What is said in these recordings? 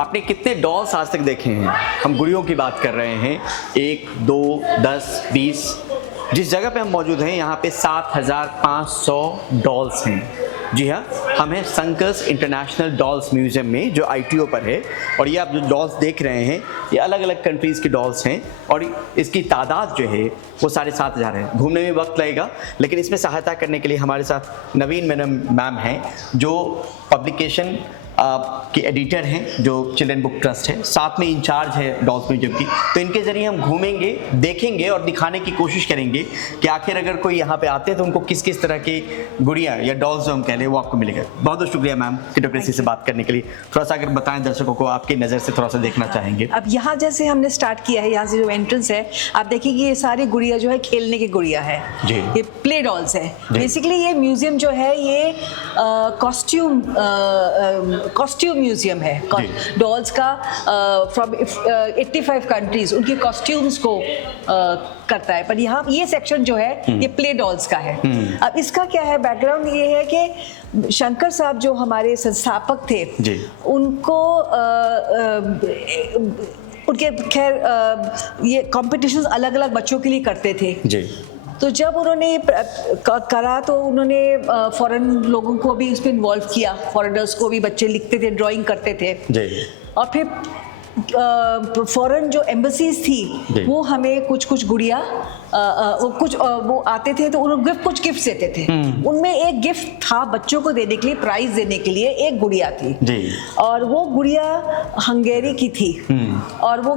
आपने कितने डॉल्स आज तक देखे हैं? हम गुड़ियों की बात कर रहे हैं, 1, 2, 10, 20। जिस जगह पे हम मौजूद हैं यहाँ पे 7,500 डॉल्स हैं। जी हाँ, हम हैं शंकर्स इंटरनेशनल डॉल्स म्यूजियम में जो ITO पर है। और ये आप जो डॉल्स देख रहे हैं ये अलग अलग कंट्रीज़ की डॉल्स हैं और इसकी तादाद जो है वो 7,500 है। घूमने में वक्त लगेगा, लेकिन इसमें सहायता करने के लिए हमारे साथ नवीन मैम हैं जो पब्लिकेशन की एडिटर हैं, जो चिल्ड्रन बुक ट्रस्ट है, साथ में इंचार्ज है डॉल्स म्यूजियम की। तो इनके ज़रिए हम घूमेंगे, देखेंगे और दिखाने की कोशिश करेंगे कि आखिर अगर कोई यहाँ पे आते हैं तो उनको किस किस तरह की गुड़ियाँ या डॉल्स जो हम कह लें वो आपको मिलेगा। बहुत बहुत शुक्रिया मैम किडोक्रेसी से बात करने के लिए। थोड़ा सा अगर बताएं दर्शकों को, आपकी नज़र से थोड़ा सा देखना चाहेंगे। अब यहाँ जैसे हमने स्टार्ट किया है, यहाँ से जो एंट्रेंस है आप देखिए कि ये सारी गुड़िया जो है खेलने की गुड़िया है, ये प्ले डॉल्स है। बेसिकली ये म्यूजियम जो है ये कॉस्ट्यूम म्यूजियम है डॉल्स का। फ्रॉम 85 कंट्रीज उनके कॉस्ट्यूम्स को करता है, पर यहाँ ये सेक्शन जो है ये प्ले डॉल्स का है। अब इसका क्या है बैकग्राउंड, ये है कि शंकर साहब जो हमारे संस्थापक थे उनको उनके खैर ये कॉम्पिटिशन्स अलग अलग बच्चों के लिए करते थे जी। तो जब उन्होंने करा तो उन्होंने फॉरेन लोगों को भी उसमें इन्वॉल्व किया, फॉरेनर्स को भी, बच्चे लिखते थे, ड्राइंग करते थे जी। और फिर फॉरेन जो एम्बेसीज थी वो हमें कुछ गुड़िया वो आते थे तो उन्होंने कुछ गिफ्ट देते थे। उनमें एक गिफ्ट था बच्चों को देने के लिए, प्राइज देने के लिए एक गुड़िया थी जी। और वो गुड़िया हंगेरी की थी। और वो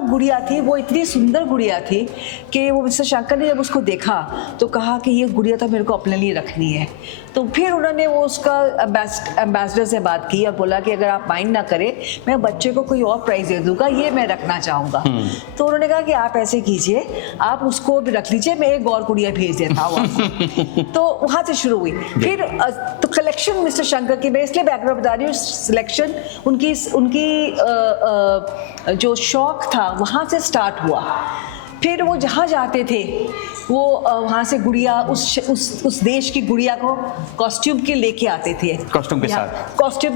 गुड़िया थी वो इतनी सुंदर गुड़िया थी कि वो मिस्टर शंकर ने जब उसको देखा तो कहा कि ये गुड़िया तो मेरे को अपने लिए रखनी है। तो फिर उन्होंने वो उसका एम्बेसडर से बात की और बोला कि अगर आप माइंड ना करें मैं बच्चे को कोई और प्राइज दे दूंगा, ये मैं रखना चाहूँगा। तो उन्होंने कहा कि आप ऐसे कीजिए, आप उसको भी रख लीजिए, मैं एक और गुड़िया भेज देता हूँ आपको। तो वहाँ से शुरू हुई। फिर तो कलेक्शन मिस्टर शंकर की, मैं इसलिए बैकग्राउंड बता रही हूँ, सिलेक्शन उनकी जो शौक था वहाँ से स्टार्ट हुआ। फिर वो जहाँ जाते थे वो वहाँ से गुड़िया उस देश की गुड़िया को कॉस्ट्यूम के लेके आते थे, कॉस्ट्यूम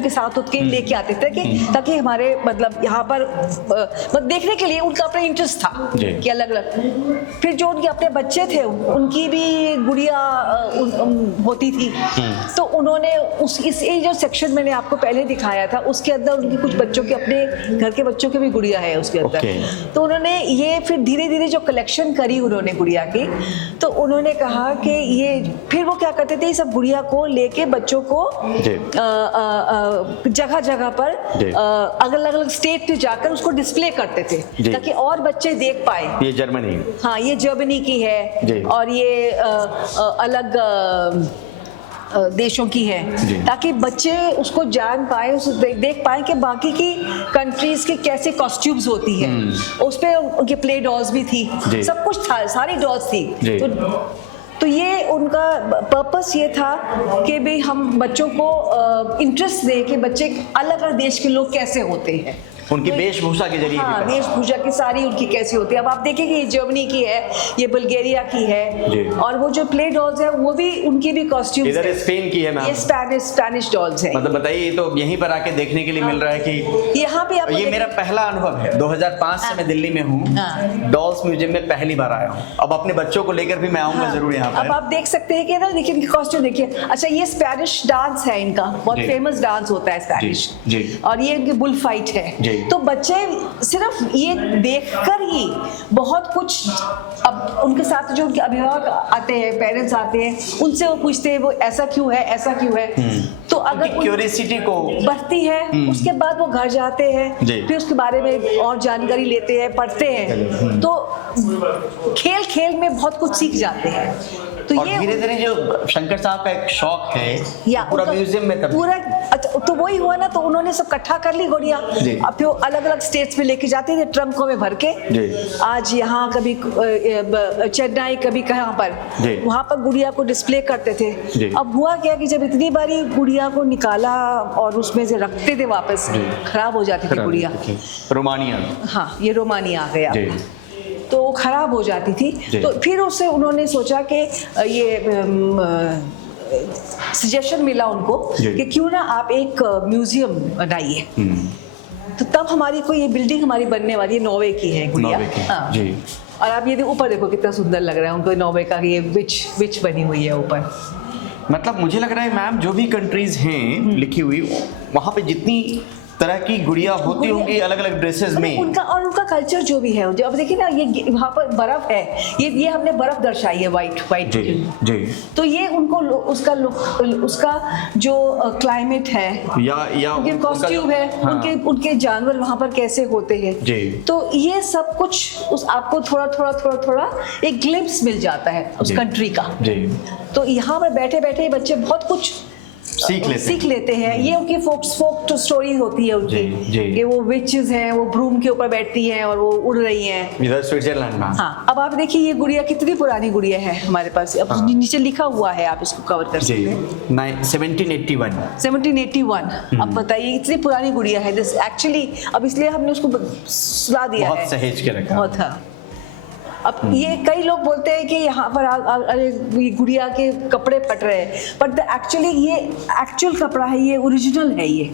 के साथ उसके लेके आते थे कि ताकि हमारे मतलब यहाँ पर देखने के लिए उनका अपना इंटरेस्ट था कि अलग अलग। फिर जो उनके अपने बच्चे थे उनकी भी गुड़िया होती थी। तो उन्होंने ये जो सेक्शन मैंने आपको पहले दिखाया था उसके अंदर उनकी कुछ बच्चों के, अपने घर के बच्चों की भी गुड़िया है उसके अंदर। तो उन्होंने ये फिर धीरे धीरे जो कलेक्शन करी उन्होंने गुड़िया की, तो उन्होंने कहा कि ये फिर वो क्या करते थे, सब गुड़िया को लेके बच्चों को जगह जगह पर अलग अलग स्टेट पे जाकर उसको डिस्प्ले करते थे ताकि और बच्चे देख पाए। ये जर्मनी, हाँ ये जर्मनी की है और ये अलग देशों की है, ताकि बच्चे उसको जान पाए, उसको देख पाए कि बाकी की कंट्रीज के कैसे कॉस्ट्यूम्स होती है। उस पे उनके प्ले डॉल्स भी थी, सब कुछ था, सारी डॉल्स थी। तो ये उनका पर्पस ये था कि भाई हम बच्चों को इंटरेस्ट दें कि बच्चे अलग अलग देश के लोग कैसे होते हैं, उनकी वेशभूषा के जरिए। हाँ, वेशभूषा की सारी उनकी कैसी होती है। अब आप देखेंगे ये जर्मनी की है, ये बुल्गारिया की है, और वो जो प्ले डॉल्स है वो भी उनकी भी कॉस्ट्यूम्स इधर स्पेन की है मैम, ये स्पेनिश डॉल्स है। मतलब बताइए, ये तो यहीं पर आके देखने के लिए मिल रहा है कि यहाँ पे आप, ये मेरा पहला अनुभव है। 2005 से मैं दिल्ली में हूँ, डॉल्स म्यूजियम में पहली बार आया हूँ। अब अपने बच्चों को लेकर भी मैं आऊंगा जरूर यहाँ पर। अब आप देख सकते हैं कि ना, देखिए इनकी कॉस्ट्यूम देखिए। अच्छा, ये स्पेनिश डांस है इनका, बहुत फेमस डांस होता है स्पेनिश, और ये इनकी बुल फाइट है। तो बच्चे सिर्फ ये देखकर ही बहुत कुछ, अब उनके साथ जो उनके अभिभावक आते हैं, पेरेंट्स आते हैं, उनसे वो पूछते हैं वो ऐसा क्यों है, ऐसा क्यों है। तो अगर क्यूरियोसिटी को बढ़ती है, उसके बाद वो घर जाते हैं, फिर उसके बारे में और जानकारी लेते हैं, पढ़ते हैं, तो खेल खेल में बहुत कुछ सीख जाते हैं। तो और ये धीरे-धीरे जो शंकर साहब का एक शौक है या पूरा म्यूजियम में तब पूरा, तो वही हुआ ना, तो उन्होंने सब इकट्ठा कर ली गुड़िया, अब फिर अलग अलग स्टेट्स में लेके जाते थे ट्रंकों में भर के। आज यहाँ कभी चेन्नई, कभी कहाँ पर, वहाँ पर गुड़िया को डिस्प्ले करते थे। अब हुआ क्या कि जब इतनी बारी गुड़िया को निकाला और उसमें से रखते थे वापस, खराब हो जाती थी गुड़िया। रोमानिया, हाँ ये रोमानिया आ गया, तो खराब हो जाती थी। तो फिर उससे उन्होंने सोचा कि ये सजेशन मिला उनको कि क्यों ना आप एक म्यूजियम बनाइए। तो तब हमारी कोई ये बिल्डिंग हमारी बनने वाली है, नॉर्वे की है गुड़िया। नॉर्वे की, हाँ। जी। और आप ये ऊपर देखो कितना सुंदर लग रहा है उनको, नॉर्वे का ये विच बनी हुई है ऊपर। मतलब मुझे लग रहा है मैम जो भी कंट्रीज हैं लिखी हुई, वहाँ पे जितनी तरह की गुड़िया होती होंगी अलग अलग ड्रेसेस में, उनका कल्चर जो भी है, जो अब देखिए ना ये वहाँ पर बर्फ है, ये हमने बर्फ दर्शाई है वाइट। जी जी। तो ये उनको उसका जो क्लाइमेट है या उनके कॉस्ट्यूम है, हाँ। उनके जानवर वहाँ पर कैसे होते हैं जी। तो ये सब कुछ आपको थोड़ा एक ग्लिम्स मिल जाता है उस कंट्री का। जी। तो यहाँ पर बैठे बैठे बच्चे बहुत कुछ सीख लेते हैं। ये उनकी फोक स्टोरी होती है उनकी, जी। कि वो विचेस हैं, वो ब्रूम के ऊपर बैठती हैं और वो उड़ रही हैं इधर स्विट्जरलैंड में। हाँ। अब आप देखिए ये गुड़िया कितनी पुरानी गुड़िया है हमारे पास, अब नीचे लिखा हुआ है, आप इसको कवर कर सकते हैं। 1781। अब बताइए इतनी पुरानी गुड़िया है दिस एक्चुअली, अब इसलिए हमने उसको सुला दिया है, बहुत सहेज के रखा। बहुत। हाँ। अब ये कई लोग बोलते हैं कि यहाँ पर अरे ये गुड़िया के कपड़े पट रहे हैं, बट एक्चुअली ये एक्चुअल कपड़ा है, ये ओरिजिनल है ये।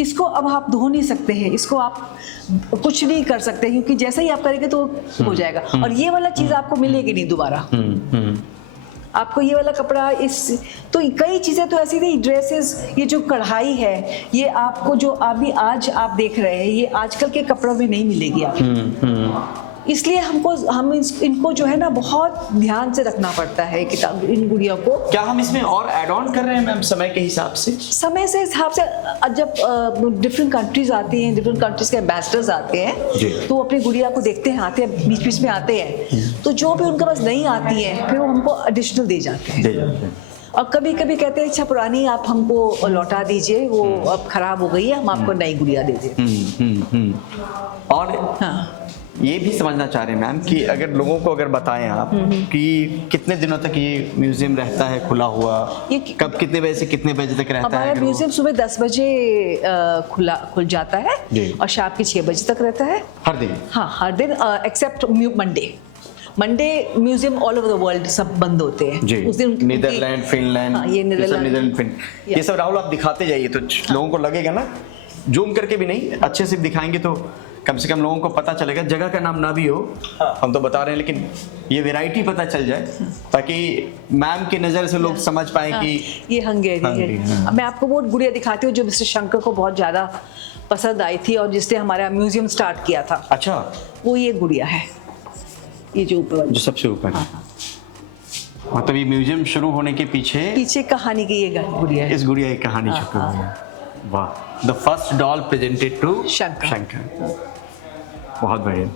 इसको अब आप धो नहीं सकते हैं, इसको आप कुछ नहीं कर सकते क्योंकि जैसे ही आप करेंगे तो हो जाएगा। और ये वाला चीज़ आपको मिलेगी नहीं दोबारा। आपको ये वाला कपड़ा तो कई चीज़ें तो ऐसी थी, ड्रेसेस, ये जो कढ़ाई है, ये आपको जो अभी आज आप देख रहे हैं, ये आजकल के कपड़ों में नहीं मिलेगी आपको। इसलिए हम इनको जो है ना बहुत ध्यान से रखना पड़ता है किताब, इन गुड़ियों को। क्या हम इसमें और ऐड ऑन कर रहे हैं मैम समय के हिसाब से? समय से हिसाब से जब डिफरेंट कंट्रीज आती हैं, डिफरेंट कंट्रीज के एम्बेसडर्स आते हैं तो अपनी गुड़िया को देखते हैं, आते हैं, बीच बीच में आते हैं, तो जो भी उनके पास नहीं आती है फिर वो हमको एडिशनल दे जाते हैं। और कभी कभी कहते हैं अच्छा पुरानी आप हमको लौटा दीजिए, वो अब खराब हो गई है, हम आपको नई गुड़िया दे दें। और हाँ, ये भी समझना चाह रहे हैं मैम कि अगर लोगों को अगर बताएं आप कि कितने दिनों तक ये म्यूजियम रहता है खुला हुआ, कब कितने बजे से कितने बजे तक रहता है? हमारा म्यूजियम सुबह 10 बजे खुल जाता है और शाम के 6 बजे तक रहता है हर दिन। हाँ, हर दिन except Monday museum all over the world सब बंद होते हैं उस दिन। नीदरलैंड, फिनलैंड, ये सब राहुल आप दिखाते जाइए तो लोगों को लगेगा ना, जूम करके भी नहीं, अच्छे से दिखाएंगे तो कम से कम लोगों को पता चलेगा। जगह का नाम ना भी हो, हम तो बता रहे हैं, लेकिन ये वैरायटी पता चल जाए ताकि मैम की नज़र से लोग समझ पाए कि ये हंगेरी है। अब मैं आपको वो गुड़िया दिखाती हूँ जो मिस्टर शंकर को बहुत ज़्यादा पसंद आई थी और जिसने हमारा म्यूजियम स्टार्ट किया था। अच्छा, वो ये गुड़िया है, ये जो ऊपर, जो सबसे ऊपर है। मतलब ये म्यूजियम शुरू होने के पीछे कहानी की ये गुड़िया है। इस गुड़िया की कहानी छुपी हुई है। वाह, the first doll presented to Shankar. बहुत बढ़िया।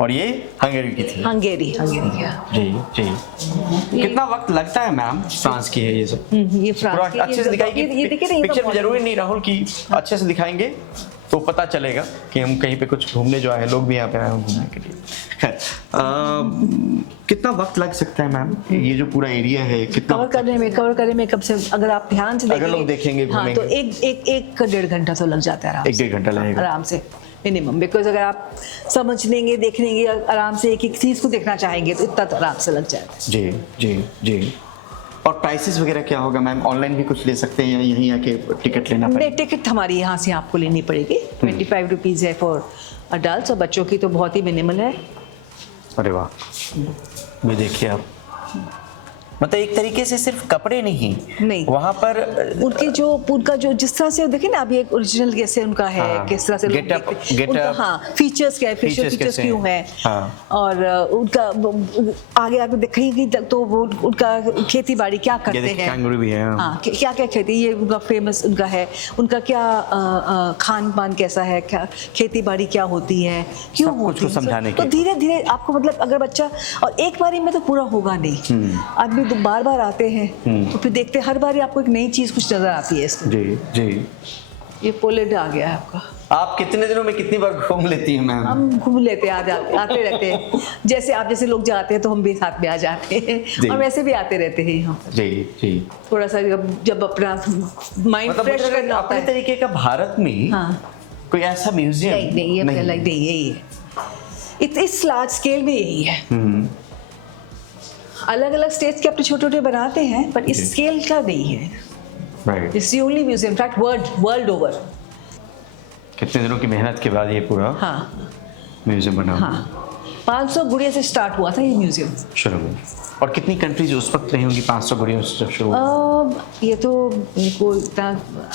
और ये हंगेरी की थी। हंगेरी जी। कितना वक्त लगता है मैम? फ्रांस की है ये सब। ये फ्रांस की, अच्छे से दिखाएंगे। पिक्चर में जरूरी नहीं राहुल कि अच्छे से दिखाएंगे तो पता चलेगा कि हम कहीं पे कुछ घूमने जो आए, लोग भी यहाँ पे आए घूमने के लिए। कितना वक्त लग सकता है मैम ये जो पूरा एरिया है कितना कवर करने में कब से, अगर आप ध्यान से देखेंगे, अगर लोग देखेंगे हाँ, तो एक 1.5 घंटा तो लग जाता है आराम से। 1.5 घंटा लगेगा आराम से मिनिमम, बिकॉज अगर आप समझ लेंगे, देख लेंगे आराम से, एक चीज़ को देखना चाहेंगे तो इतना तो आराम से लग जाता है। जी। और प्राइसेस वगैरह क्या होगा मैम? ऑनलाइन भी कुछ ले सकते हैं या यहीं आके टिकट लेना पड़ेगा? नहीं, टिकट हमारी यहाँ से आपको लेनी पड़ेगी। 25 रुपीज़ है फॉर अडल्ट, और बच्चों की तो बहुत ही मिनिमल है। अरे वाह, ये देखिए आप, मतलब एक तरीके से सिर्फ कपड़े नहीं वहाँ पर उनका जो जिस तरह से देखें ना, अभी एक ओरिजिनल कैसे उनका है, हाँ, किस तरह से गेटअप, हाँ, फीचर्स क्या है, फेशियल फीचर्स क्यों है, हाँ, और उनका आगे देखेंगे तो वो उनका खेती बाड़ी क्या करते हैं, कैंगरू भी है, हाँ, क्या क्या खेती, ये उनका फेमस उनका है, उनका क्या खान पान कैसा है, क्या खेती बाड़ी क्या होती है, क्यों होती है, समझाने के। तो धीरे धीरे आपको, मतलब अगर बच्चा, और एक बारी में तो पूरा होगा नहीं, आदमी तो बार बार आते हैं तो फिर देखते हर बार आपको एक नई चीज कुछ नजर आती है इसमें। जी। ये पोलैंड आ गया है आपका। आप कितने दिनों में कितनी बार घूम लेती हैं मैम? हम घूम लेते हैं, आते रहते हैं, जैसे आप जैसे लोग जाते हैं तो हम भी साथ में आ जाते हैं, और वैसे भी आते रहते हैं यहाँ। जी। थोड़ा सा जब अपना माइंड फ्रेश करना होता है, अपने तरीके का भारत में कोई ऐसा म्यूजियम नहीं, यही है, इस लार्ज स्केल में यही है। अलग अलग स्टेट्स के अपने छोटे छोटे बनाते हैं, पर इस स्केल का नहीं है। It's the only museum, in fact world over. कितने दिनों की मेहनत के बाद ये पूरा हाँ म्यूजियम बना हुआ हाँ 500 गुड़िया से स्टार्ट हुआ था ये म्यूजियम। शुरू हुआ। और कितनी कंट्रीज उस वक्त रही होंगी 500 गुड़ियों से जब शुरू हुआ? ये तो मेरे को इतना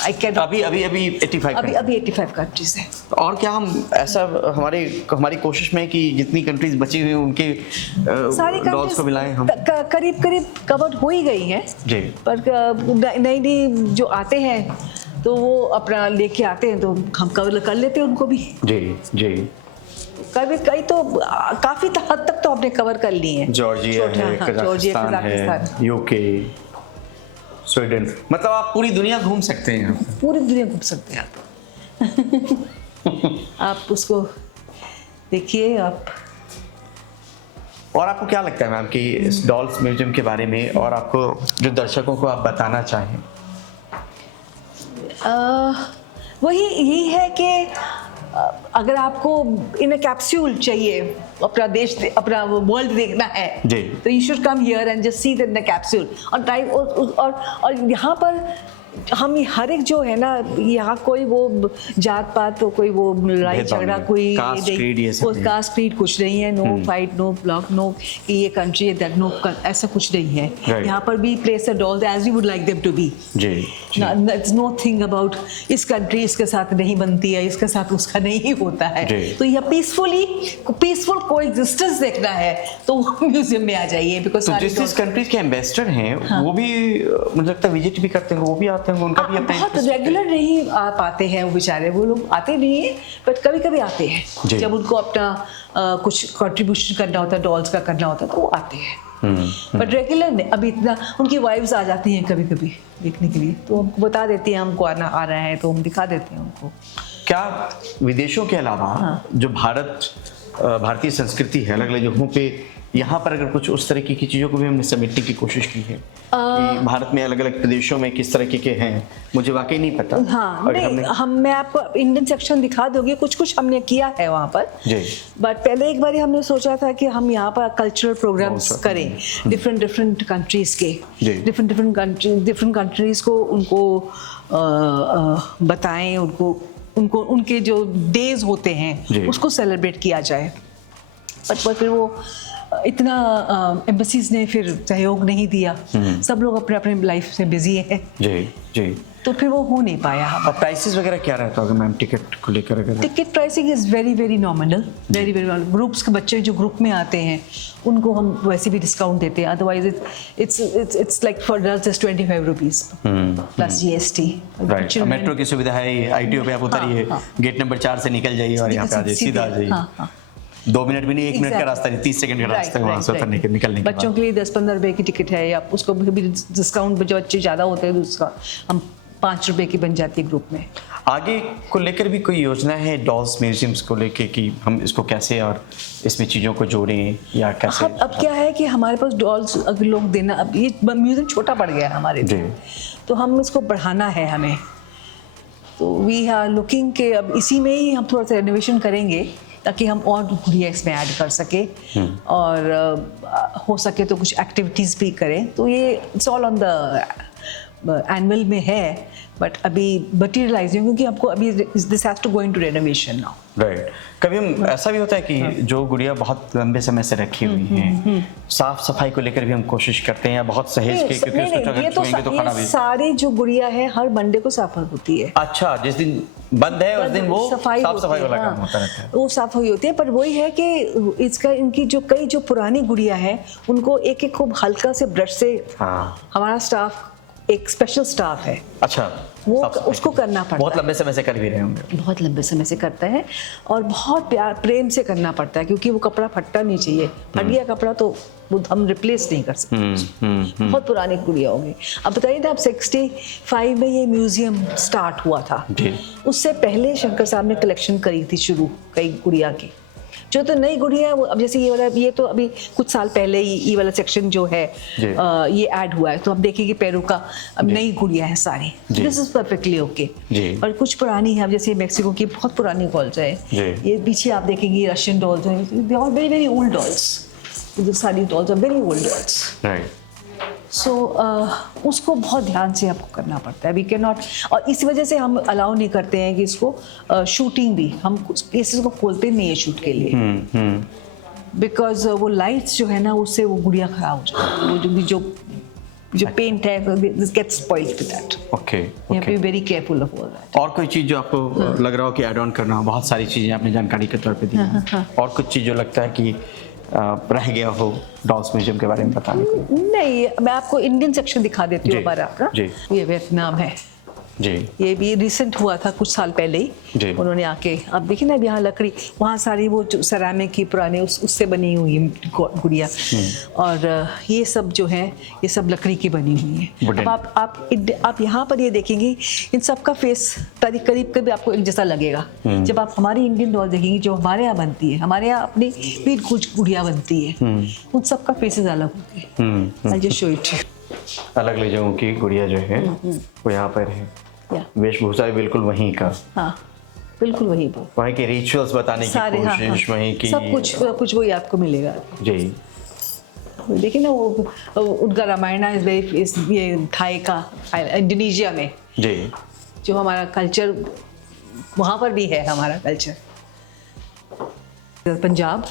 आई कैन अभी 85 अभी 85 कंट्रीज है। और क्या हम ऐसा हमारी कोशिश में है कि जितनी कंट्रीज बची हुई हैं उनके सारी डॉल्स को मिलाएं हम? करीब कवर हो ही गई हैं जी। पर नई नई जो आते हैं तो वो अपना लेके आते हैं तो हम कवर कर लेते हैं उनको भी। जी जी। कई तो काफी हद तक तो हमने कवर कर ली है। जॉर्जिया है, कजाकिस्तान है, यूके, स्वीडन, मतलब आप पूरी दुनिया घूम सकते हैं यहाँ पे। पूरी दुनिया घूम सकते हैं आप उसको देखिए आप। और आपको क्या लगता है मैम कि इस डॉल्स म्यूजियम के बारे में और आपको जो दर्शकों को आप बताना चाहें? वही यही है कि अगर आपको इन अ कैप्सूल चाहिए अपना देश अपना वर्ल्ड देखना है जी। तो you should come here and just see in the capsule. और टाइम और यहाँ पर हम हर एक जो है ना यहाँ कोई वो जात पात तो कोई वो लड़ाई झगड़ा कोई कास्ट क्रीड कुछ नहीं है। No fight no block no कि ये कंट्री है दैट नो ऐसा कुछ नहीं है। यहाँ पर भी place the dolls as you would like them to be. It's nothing about इस कंट्री इसके साथ नहीं बनती है इसके साथ उसका नहीं होता है। तो यह पीसफुल कोएग्जिस्टेंस देखना है तो म्यूजियम में आ जाइए। बिकॉज जिस कंट्रीज के एम्बेसडर हैं वो भी मुझे लगता है विजिट भी करते हैं, वो भी आते हैं, उनका भी अपना बहुत रेगुलर नहीं आ पाते हैं वो बेचारे, वो लोग आते नहीं है बट कभी कभी आते हैं जब उनको अपना कुछ कंट्रीब्यूशन करना होता है डॉल्स का करना होता है तो वो आते हैं। बट रेगुलर नहीं। अभी इतना उनकी वाइफ्स आ जाती हैं कभी कभी देखने के लिए तो हमको बता देती हैं हमको आना आ रहा है तो हम दिखा देते हैं उनको। क्या विदेशों के अलावा जो भारतीय संस्कृति है अलग अलग जगहों पे यहाँ पर अगर कुछ उस तरीके की चीज़ों को भी हमने समेटने की कोशिश की है कि भारत में अलग अलग प्रदेशों में किस तरह के हैं मुझे वाकई नहीं पता। हाँ नहीं, मैं आपको इंडियन सेक्शन दिखा दूंगी कुछ हमने किया है वहाँ पर जी। बट पहले एक बार हमने सोचा था कि हम यहाँ पर कल्चरल प्रोग्राम्स करें डिफरेंट कंट्रीज के डिफरेंट कंट्रीज को उनको बताएं उनको उनके जो डेज होते हैं उसको सेलिब्रेट किया जाए। पर फिर वो इतना एम्बेसीज ने फिर सहयोग नहीं दिया। सब लोग अपने अपने लाइफ से बिजी हैं जी जी तो फिर वो हो नहीं पाया। अब प्राइसेस वगैरह क्या रहता होगा मैम टिकट को लेकर? अगर ticket pricing is very nominal very groups के बच्चे जो ग्रुप में आते हैं उनको हम वैसे भी डिस्काउंट देते हैं। Otherwise it's like for just 25 rupees plus GST। Metro की सुविधा है, ITO पे आप उतरिए गेट नंबर 4 से निकल जाइए और यहाँ पे आ जाइए सीधा आ जाइए। 2 मिनट भी नहीं 1 मिनट का रास्ता नहीं 30 सेकंड का रास्ता है वहाँ से उतरने के निकलने के बच्चों के लिए 10-15 रुपए की टिकट है या उसको भी डिस्काउंट जो बच्चे ज़्यादा होते हैं उसका हम 5 रुपए की बन जाती है ग्रुप में। आगे को लेकर भी कोई योजना है डॉल्स म्यूजियम्स को लेकर कि हम इसको कैसे और इसमें चीज़ों को जोड़ें या कैसे? अब क्या है कि हमारे पास डॉल्स अगर लोग देना अब ये म्यूजियम छोटा पड़ गया है हमारे लिए तो हम इसको बढ़ाना है हमें। तो वी आर लुकिंग के अब इसी में ही हम थोड़ा सा रेनोवेशन करेंगे ताकि हम और गुड़िया इसमें ऐड कर सके और हो सके तो कुछ एक्टिविटीज़ भी करें। तो ये it's all on the annual में है बट अभी मटीरियलाइजिंग क्योंकि आपको अभी this has to go into renovation now. Right. कभी हम ऐसा भी होता है कि जो गुड़िया बहुत लंबे समय से रखी हुई हैं साफ सफाई को लेकर भी हम कोशिश करते हैं या बहुत सहेज के क्योंकि उसको अगर छुएंगे तो खराब है। सारी जो गुड़िया है हर मंडे को साफ होती है। अच्छा जिस दिन बंद है उस दिन वो साफ सफाई वाला काम होता रहता है। वो साफ हुई होती है पर वही है कि इसका इनकी जो कई जो पुरानी गुड़िया है उनको एक एक खूब हल्का से ब्रश से हमारा स्टाफ एक स्पेशल स्टाफ है अच्छा वो उसको करना पड़ता है। बहुत लंबे समय से कर भी रहे होंगे। बहुत लंबे समय से करता है और बहुत प्यार प्रेम से करना पड़ता है क्योंकि वो कपड़ा फटना नहीं चाहिए। फट गया कपड़ा तो वो हम रिप्लेस नहीं कर सकते। बहुत पुरानी गुड़िया होगी। अब बताइए ना आप 65 में ये म्यूजियम स्टार्ट हुआ था उससे पहले शंकर साहब ने कलेक्शन करी थी शुरू कई गुड़िया की जो तो नई गुड़िया है वो अब जैसे ये तो अभी कुछ साल पहले ही ये वाला सेक्शन जो है ये ऐड हुआ है तो अब देखिए पैरों का अब नई गुड़िया है सारी। This is perfectly okay. और कुछ पुरानी है अब जैसे मेक्सिको की बहुत पुरानी डॉल्स है ये पीछे आप देखेंगे रशियन डॉल्स हैं they are very old dolls. सारी dolls are very old dolls. So उसको बहुत ध्यान से आपको करना पड़ता है, वी कैन नॉट, और इसी वजह से हम अलाउ नहीं करते हैं कि इसको शूटिंग भी, हम केसेस को खोलते नहीं है शूट के लिए, बिकॉज वो लाइट्स जो है ना उससे वो गुड़िया खराब हो जाती है, वो जो पेंट है this gets spoiled with that. Okay, you have to be very careful of all that. और कोई चीज़ जो आपको लग रहा हो कि ऐड ऑन करना हो? बहुत सारी चीज़ें आपने जानकारी के तौर पे दी हैं। और कुछ चीज़ जो लगता है कि रह गया हो डॉल्स म्यूजियम के बारे में बताने को? नहीं, मैं आपको इंडियन सेक्शन दिखा देती हूँ जी, हमारा अपना। जी। ये वियतनाम है, जी ये भी रिसेंट हुआ था कुछ साल पहले जी। ही, उन्होंने आके, अब देखिए ना यहाँ लकड़ी, वहाँ सारी वो सेरामिक की पुराने उससे बनी हुई है गुड़िया, और ये सब जो है ये सब लकड़ी की बनी हुई है। Wooden। अब आप यहाँ पर ये देखेंगे इन सब का फेस करीब करीब आपको एक जैसा लगेगा। जब आप हमारी इंडियन डॉल देखेंगे जो हमारे यहाँ बनती है, हमारे यहाँ अपनी भी कुछ गुड़िया बनती है, उन सब का फेसेस अलग होते हैं। I'll just show it to you। अलग अलग जगहों की गुड़िया जो है वो यहाँ पर है, वेशभूषा भी बिल्कुल वहीं का, हाँ बिल्कुल वही वो वहीं के रिचुअल्स बताने की सारे, हाँ, कोशिश, वहीं की सब कुछ वही आपको मिलेगा। जी देखिए ना वो उनका रामायण ये थाई का इंडोनेशिया में, जी जो हमारा कल्चर वहाँ पर भी है, हमारा कल्चर। पंजाब,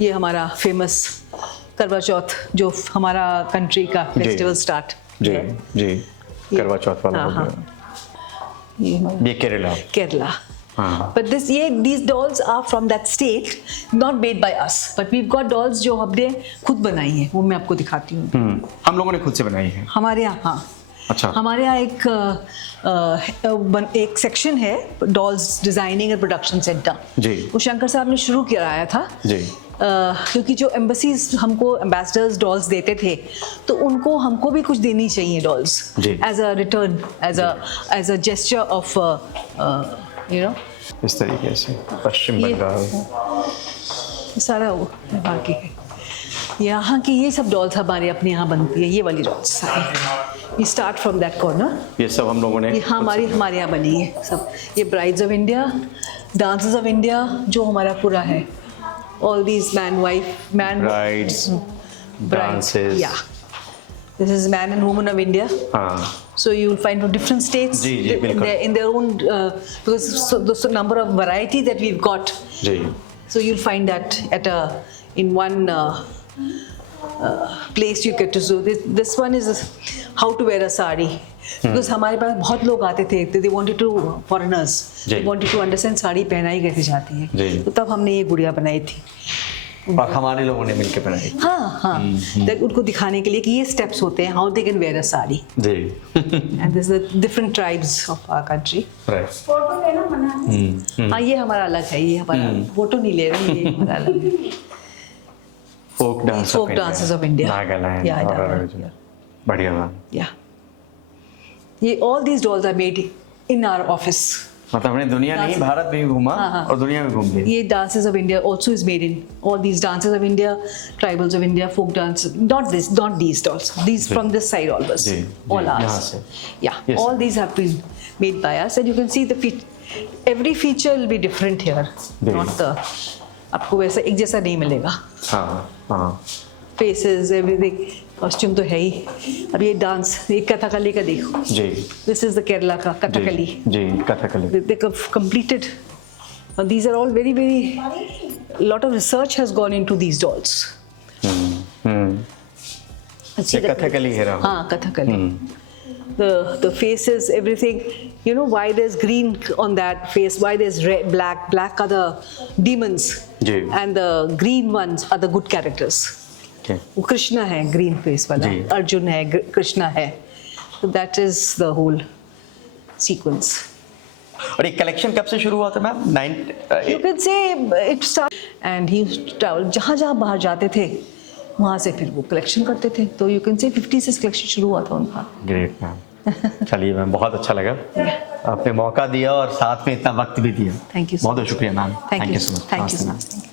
ये हमारा फेमस करवा चौथ जो हमारा कंट्री का फेस्टिवल स्टार्ट जी जी, करवा चौथ वाला हो हाँ, गया। ये केरला, केरला। हाँ। But these dolls are from that state, not made by us, but we've got dolls जो हमने खुद बनाई है, वो मैं आपको दिखाती हूँ। हम लोगों ने खुद से बनाई है हमारे यहाँ, हाँ अच्छा, हमारे यहाँ एक सेक्शन है dolls designing and production centre, जी। वो शंकर साहब ने शुरू कराया था जी। क्योंकि जो एम्बेसीज हमको एम्बेसडर्स डॉल्स देते थे तो उनको हमको भी कुछ देनी चाहिए dolls, as a return, as a gesture of you know, इस तरीके से पश्चिम बंगाल सारा वो बाकी है। यहाँ की ये सब डॉल्स हमारे अपने यहाँ बनती है, ये वाली डॉल्स सारी, we start from that corner. ये सब हम लोगों ने, ये हमारे यहाँ बनी है सब। ये brides of India, dances of India जो हमारा पूरा है, all these man brides, dances, yeah, this is man and woman of India. हाँ So you will find from different states ji, ji, in their own because the number of variety that we've got, ji so you'll find that in one place you get to do this one is how to wear a sari, because हमारे पास बहुत लोग आते थे, they wanted to, foreigners, they wanted to understand sari पहनाई कैसे जाती है, तो तब हमने ये गुड़िया बनाई थी और हमारे लोगों ने मिलकर बनाई। हाँ उनको दिखाने के लिए कि ये स्टेप्स होते हैं, how they can wear a sari, जी and this is the different tribes of our country. Right, photo लेना मना। हाँ ये हमारा अलग है, ये हमारा फोटो नहीं ले रहे, ये हमारा अलग है। Folk dances of India, Nagaland, बढ़िया मैम। Yeah. ये all these dolls are made in our office. मतलब हमने दुनिया नहीं, भारत में भी घूमा और दुनिया में घूम गए। ये dances of India also is made in all these dances of India, tribals of India, folk dance. Not these dolls. These from this side always. All ours. Yeah. Yes. All these have been made by us, and you can see every feature will be different here. Not the, आपको वैसा एक जैसा नहीं मिलेगा। हाँ Faces, everything. Costume तो है ही। अब ये डांस, ये कथकली का देखो जी, दिस इज द केरला का कथकली जी Kathakali, they completed, these are all very lot of research has gone into these dolls. ये कथकली है राम। हाँ Kathakali, the faces, everything, you know why there's green on that face, why there's red, black are the demons ji, and the green ones are the good characters. वो कृष्णा है green face वाला, अर्जुन है, कृष्णा है, so that is the whole sequence. और ये collection कब से शुरू हुआ था ma'am? You can say it started and he traveled, जहाँ बाहर जाते थे वहाँ से फिर वो कलेक्शन करते थे, तो you can say 50 से कलेक्शन शुरू हुआ था उनका। ग्रेट मैम, चलिए मैम बहुत अच्छा लगा, आपने मौका दिया और साथ में इतना वक्त भी दिया। थैंक यू, बहुत शुक्रिया ma'am, thank you so much. Thank you.